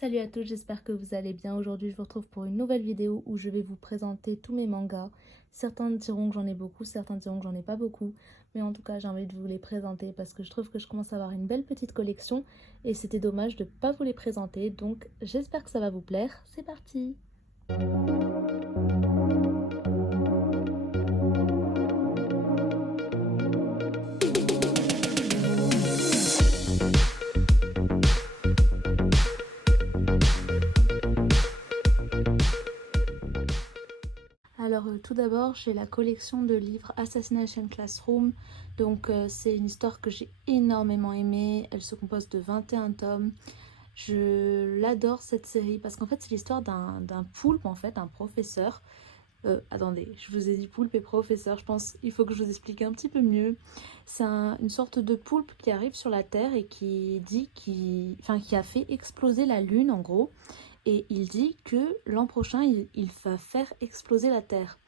Salut à tous, j'espère que vous allez bien. Aujourd'hui, je vous retrouve pour une nouvelle vidéo où je vais vous présenter tous mes mangas. Certains diront que j'en ai beaucoup, certains diront que j'en ai pas beaucoup. Mais en tout cas, j'ai envie de vous les présenter parce que je trouve que je commence à avoir une belle petite collection. Et c'était dommage de ne pas vous les présenter. Donc, j'espère que ça va vous plaire. C'est parti! Alors tout d'abord, j'ai la collection de livres Assassination Classroom. Donc c'est une histoire que j'ai énormément aimée. Elle se compose de 21 tomes. Je l'adore cette série parce qu'en fait c'est l'histoire d'un poulpe, en fait, un professeur. Attendez, je vous ai dit poulpe et professeur, je pense il faut que je vous explique un petit peu mieux. C'est une sorte de poulpe qui arrive sur la Terre et qui dit qui a fait exploser la Lune en gros. Et il dit que l'an prochain, il va faire exploser la Terre.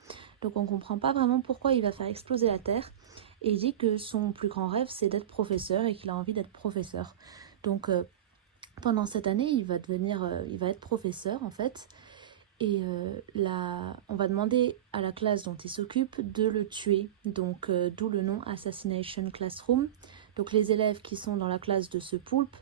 Donc on ne comprend pas vraiment pourquoi il va faire exploser la Terre. Et il dit que son plus grand rêve, c'est d'être professeur et qu'il a envie d'être professeur. Donc pendant cette année, il va être professeur en fait. Et on va demander à la classe dont il s'occupe de le tuer. Donc d'où le nom Assassination Classroom. Donc les élèves qui sont dans la classe de ce poulpe,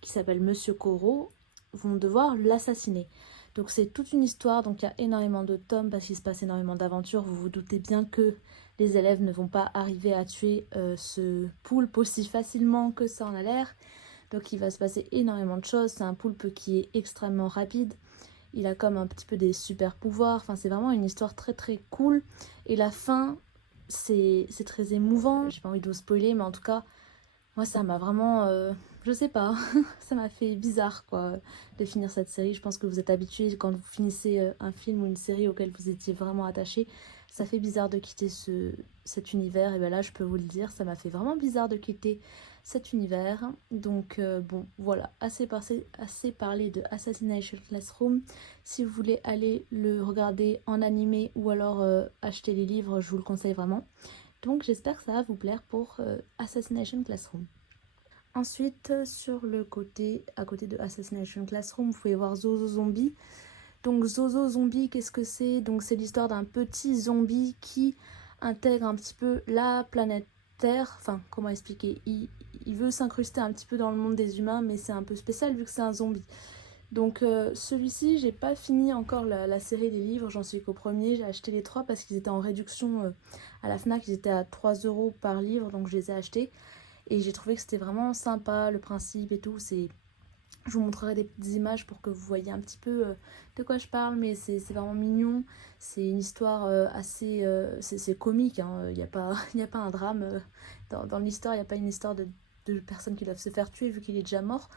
qui s'appelle Monsieur Corot, vont devoir l'assassiner. Donc c'est toute une histoire, donc il y a énormément de tomes parce qu'il se passe énormément d'aventures. Vous vous doutez bien que les élèves ne vont pas arriver à tuer ce poulpe aussi facilement que ça en a l'air. Donc il va se passer énormément de choses. C'est un poulpe qui est extrêmement rapide. Il a comme un petit peu des super pouvoirs. Enfin, c'est vraiment une histoire très très cool. Et la fin, c'est très émouvant. J'ai pas envie de vous spoiler, mais en tout cas, moi ça m'a vraiment... je sais pas, ça m'a fait bizarre quoi de finir cette série. Je pense que vous êtes habitués quand vous finissez un film ou une série auquel vous étiez vraiment attaché. Ça fait bizarre de quitter cet univers. Et bien là, je peux vous le dire, ça m'a fait vraiment bizarre de quitter cet univers. Donc bon, voilà, assez parlé de Assassination Classroom. Si vous voulez aller le regarder en animé ou alors acheter les livres, je vous le conseille vraiment. Donc j'espère que ça va vous plaire pour Assassination Classroom. Ensuite, sur le côté, à côté de Assassination Classroom, vous pouvez voir Zozo Zombie. Donc Zozo Zombie, qu'est-ce que c'est? Donc c'est l'histoire d'un petit zombie qui intègre un petit peu la planète Terre. Enfin, comment expliquer? Il veut s'incruster un petit peu dans le monde des humains, mais c'est un peu spécial vu que c'est un zombie. Donc celui-ci, j'ai pas fini encore la série des livres, j'en suis qu'au premier. J'ai acheté les trois parce qu'ils étaient en réduction à la FNAC, ils étaient à 3 € par livre, donc je les ai achetés. Et j'ai trouvé que c'était vraiment sympa, le principe et tout. Je vous montrerai des petites images pour que vous voyez un petit peu de quoi je parle, mais c'est vraiment mignon. C'est une histoire assez... c'est comique, hein. Il n'y a pas, y a pas un drame. Dans l'histoire, il n'y a pas une histoire de personnes qui doivent se faire tuer vu qu'il est déjà mort.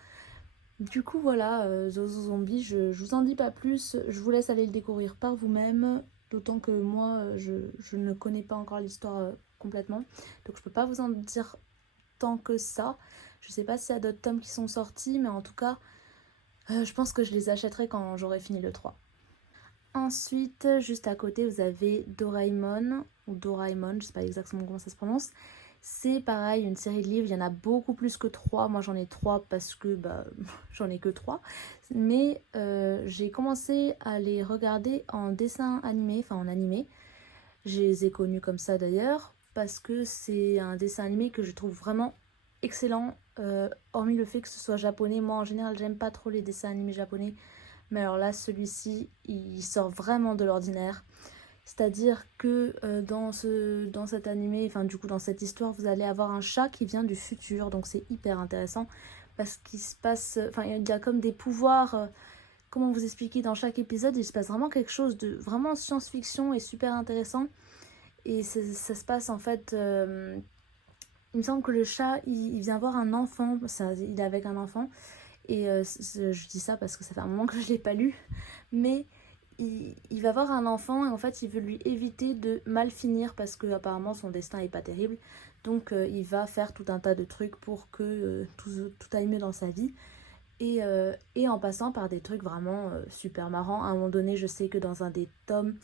Du coup, voilà, Zozo Zombie, je vous en dis pas plus. Je vous laisse aller le découvrir par vous-même. D'autant que moi, je ne connais pas encore l'histoire complètement. Donc je peux pas vous en dire tant que ça. Je sais pas s'il y a d'autres tomes qui sont sortis, mais en tout cas, je pense que je les achèterai quand j'aurai fini le 3. Ensuite, juste à côté, vous avez Doraemon, ou Doraemon, je sais pas exactement comment ça se prononce. C'est pareil, une série de livres, il y en a beaucoup plus que 3. Moi j'en ai 3 parce que bah, j'en ai que 3. Mais j'ai commencé à les regarder en dessin animé, enfin en animé. Je les ai connus comme ça d'ailleurs, parce que c'est un dessin animé que je trouve vraiment excellent. Hormis le fait que ce soit japonais, moi en général j'aime pas trop les dessins animés japonais. Mais alors là, celui-ci, il sort vraiment de l'ordinaire. C'est-à-dire que dans cet animé, enfin du coup dans cette histoire, vous allez avoir un chat qui vient du futur. Donc c'est hyper intéressant parce qu'il se passe, enfin il y a comme des pouvoirs, comment vous expliquer, dans chaque épisode, il se passe vraiment quelque chose de vraiment science-fiction et super intéressant. Et ça se passe en fait, il me semble que le chat, il vient voir un enfant, il est avec un enfant. Et je dis ça parce que ça fait un moment que je ne l'ai pas lu. Mais il va voir un enfant et en fait il veut lui éviter de mal finir parce que apparemment son destin est pas terrible. Donc il va faire tout un tas de trucs pour que tout aille mieux dans sa vie. Et en passant par des trucs vraiment super marrants. À un moment donné, je sais que dans un des tomes,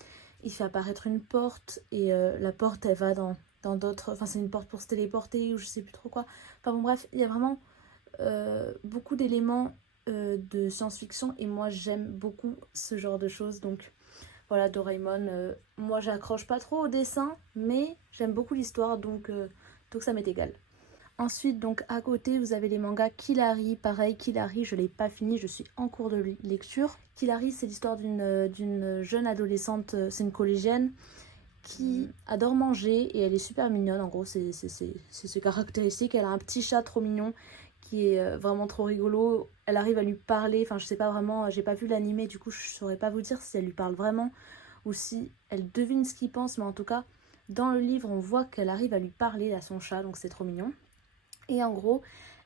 il fait apparaître une porte et la porte elle va dans d'autres... Enfin c'est une porte pour se téléporter ou je sais plus trop quoi. Enfin bon bref, il y a vraiment beaucoup d'éléments de science-fiction et moi j'aime beaucoup ce genre de choses. Donc voilà, Doraemon, moi j'accroche pas trop au dessin, mais j'aime beaucoup l'histoire, donc ça m'est égal. Ensuite, donc à côté, vous avez les mangas Killary. Pareil, Killary, je l'ai pas fini, je suis en cours de lecture. Killary, c'est l'histoire d'une jeune adolescente, c'est une collégienne, qui adore manger et elle est super mignonne. En gros, c'est ses caractéristiques. Elle a un petit chat trop mignon qui est vraiment trop rigolo. Elle arrive à lui parler, enfin je sais pas vraiment, j'ai pas vu l'animé, du coup je saurais pas vous dire si elle lui parle vraiment ou si elle devine ce qu'il pense, mais en tout cas, dans le livre, on voit qu'elle arrive à lui parler à son chat, donc c'est trop mignon. Et en gros,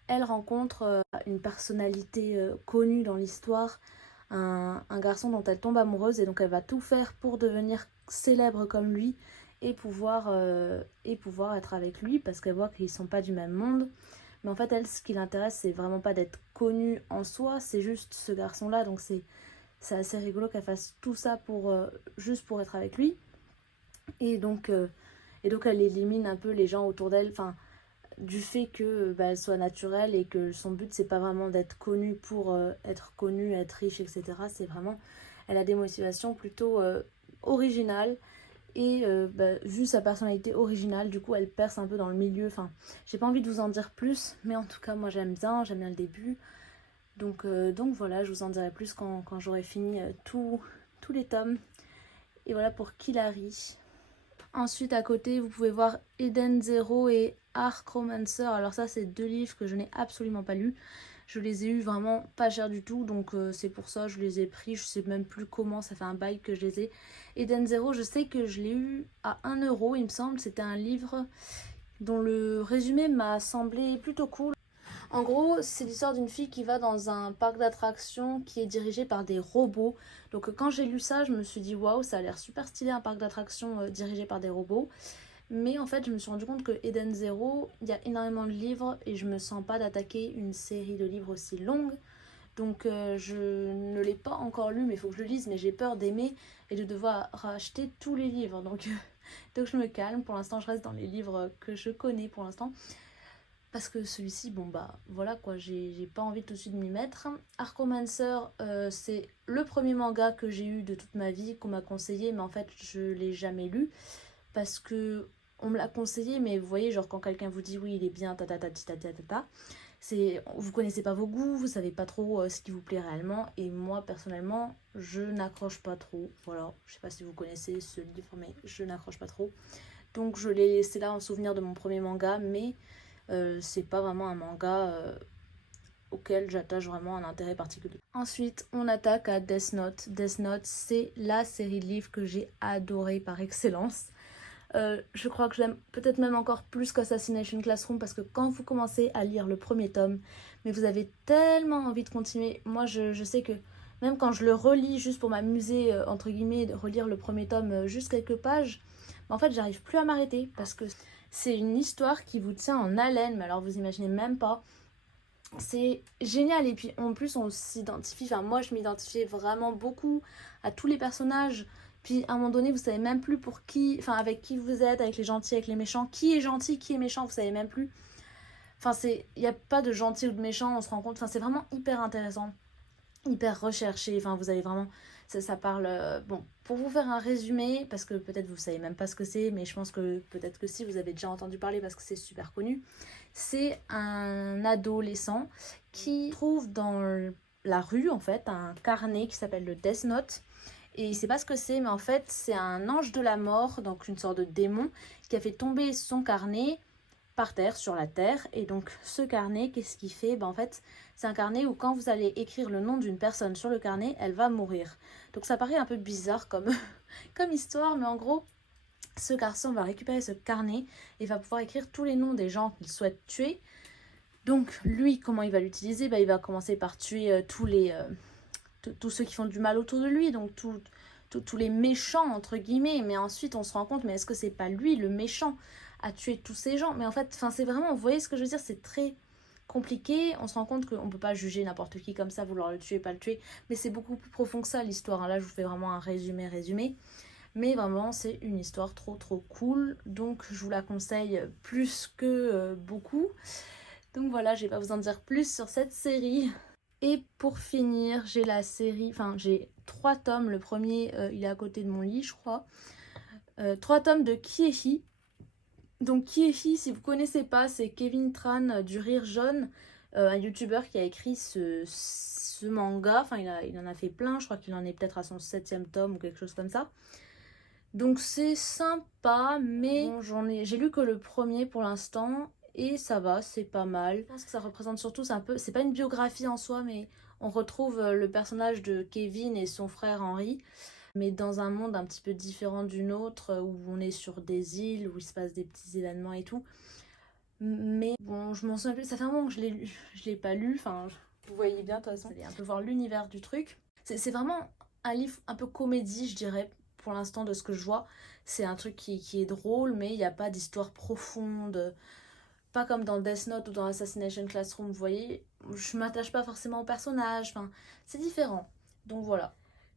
elle rencontre une personnalité connue dans l'histoire, un garçon dont elle tombe amoureuse et donc elle va tout faire pour devenir célèbre comme lui et pouvoir être avec lui parce qu'elle voit qu'ils sont pas du même monde. Mais en fait, elle, ce qui l'intéresse, c'est vraiment pas d'être connue en soi, c'est juste ce garçon-là. Donc c'est assez rigolo qu'elle fasse tout ça juste pour être avec lui. Et donc, euh, et donc elle élimine un peu les gens autour d'elle. Enfin, du fait que elle soit naturelle et que son but c'est pas vraiment d'être connue pour être connue, être riche, etc. C'est vraiment, elle a des motivations plutôt originales et vu sa personnalité originale, du coup elle perce un peu dans le milieu. Enfin, j'ai pas envie de vous en dire plus, mais en tout cas moi j'aime bien le début. Donc voilà, je vous en dirai plus quand j'aurai fini tous les tomes. Et voilà pour Killary. Ensuite, à côté, vous pouvez voir Eden Zero et Ark Romancer. Alors ça, c'est deux livres que je n'ai absolument pas lus. Je les ai eus vraiment pas cher du tout, donc c'est pour ça que je les ai pris. Je sais même plus comment, ça fait un bail que je les ai. Eden Zero, je sais que je l'ai eu à 1 €, il me semble. C'était un livre dont le résumé m'a semblé plutôt cool. En gros, c'est l'histoire d'une fille qui va dans un parc d'attractions qui est dirigé par des robots. Donc quand j'ai lu ça, je me suis dit waouh, ça a l'air super stylé un parc d'attractions dirigé par des robots. Mais en fait, je me suis rendu compte que Eden Zero, il y a énormément de livres et je me sens pas d'attaquer une série de livres aussi longue. Donc je ne l'ai pas encore lu, mais il faut que je le lise. Mais j'ai peur d'aimer et de devoir racheter tous les livres. Donc je me calme. Pour l'instant, je reste dans les livres que je connais pour l'instant. Parce que celui-ci, bon bah voilà quoi, j'ai pas envie tout de suite de m'y mettre. Archomancer, c'est le premier manga que j'ai eu de toute ma vie, qu'on m'a conseillé, mais en fait je l'ai jamais lu. Parce que on me l'a conseillé, mais vous voyez, genre quand quelqu'un vous dit oui il est bien, vous connaissez pas vos goûts, vous savez pas trop ce qui vous plaît réellement. Et moi personnellement, je n'accroche pas trop. Voilà, je sais pas si vous connaissez ce livre, mais je n'accroche pas trop. Donc je l'ai laissé là en souvenir de mon premier manga, mais c'est pas vraiment un manga auquel j'attache vraiment un intérêt particulier. Ensuite, on attaque à Death Note. Death Note, c'est la série de livres que j'ai adoré par excellence. Je crois que j'aime peut-être même encore plus qu'Assassination Classroom parce que quand vous commencez à lire le premier tome, mais vous avez tellement envie de continuer. Moi, je sais que même quand je le relis juste pour m'amuser, entre guillemets, de relire le premier tome, juste quelques pages, en fait, j'arrive plus à m'arrêter parce que c'est une histoire qui vous tient en haleine, mais alors vous imaginez même pas. C'est génial et puis en plus on s'identifie, enfin moi je m'identifiais vraiment beaucoup à tous les personnages. Puis à un moment donné vous savez même plus pour qui, enfin avec qui vous êtes, avec les gentils, avec les méchants, qui est gentil, qui est méchant, vous savez même plus. Enfin il n'y a pas de gentil ou de méchant, on se rend compte, enfin c'est vraiment hyper intéressant, hyper recherché, enfin vous avez vraiment, ça parle, bon, pour vous faire un résumé, parce que peut-être vous savez même pas ce que c'est, mais je pense que peut-être que si, vous avez déjà entendu parler parce que c'est super connu, c'est un adolescent qui trouve dans la rue en fait un carnet qui s'appelle le Death Note, et il sait pas ce que c'est, mais en fait c'est un ange de la mort, donc une sorte de démon, qui a fait tomber son carnet par terre, sur la terre. Et donc ce carnet, qu'est-ce qu'il fait? En fait, c'est un carnet où quand vous allez écrire le nom d'une personne sur le carnet, elle va mourir. Donc ça paraît un peu bizarre comme, comme histoire, mais en gros, ce garçon va récupérer ce carnet et va pouvoir écrire tous les noms des gens qu'il souhaite tuer. Donc lui, comment il va l'utiliser? Il va commencer par tuer tous ceux qui font du mal autour de lui, donc tous les méchants entre guillemets, mais ensuite on se rend compte, mais est-ce que c'est pas lui le méchant à tuer tous ces gens? Mais en fait, c'est vraiment, vous voyez ce que je veux dire, c'est très compliqué. On se rend compte qu'on peut pas juger n'importe qui comme ça, vouloir le tuer, pas le tuer, mais c'est beaucoup plus profond que ça l'histoire. Là je vous fais vraiment un résumé, mais vraiment c'est une histoire trop cool, donc je vous la conseille plus que beaucoup. Donc voilà, je vais pas vous en dire plus sur cette série. Et pour finir, j'ai la série, enfin j'ai 3 tomes. Le premier, il est à côté de mon lit, je crois. 3 tomes de Kiehi. Donc Kiehi, si vous connaissez pas, c'est Kevin Tran du Rire Jaune, un youtubeur qui a écrit ce manga. Enfin, il en a fait plein, je crois qu'il en est peut-être à son 7e tome ou quelque chose comme ça. Donc c'est sympa, mais bon, j'ai lu que le premier pour l'instant et ça va, c'est pas mal. Je pense que ça représente surtout, c'est pas une biographie en soi, mais on retrouve le personnage de Kevin et son frère Henry, mais dans un monde un petit peu différent du nôtre, où on est sur des îles, où il se passe des petits événements et tout. Mais bon, je m'en souviens plus, ça fait un moment que je l'ai pas lu, enfin, vous voyez bien de toute façon. C'est un peu voir l'univers du truc. C'est vraiment un livre un peu comédie, je dirais, pour l'instant de ce que je vois. C'est un truc qui est drôle, mais il n'y a pas d'histoire profonde. Pas comme dans Death Note ou dans Assassination Classroom, vous voyez. Je m'attache pas forcément au personnage, enfin, c'est différent. Donc voilà.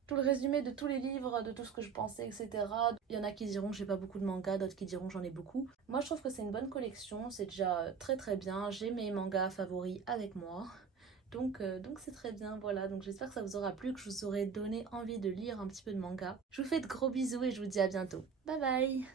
Tout le résumé de tous les livres, de tout ce que je pensais, etc. Il y en a qui diront que j'ai pas beaucoup de mangas, d'autres qui diront que j'en ai beaucoup. Moi je trouve que c'est une bonne collection, c'est déjà très très bien. J'ai mes mangas favoris avec moi. Donc c'est très bien, voilà. Donc j'espère que ça vous aura plu, que je vous aurai donné envie de lire un petit peu de manga. Je vous fais de gros bisous et je vous dis à bientôt. Bye bye!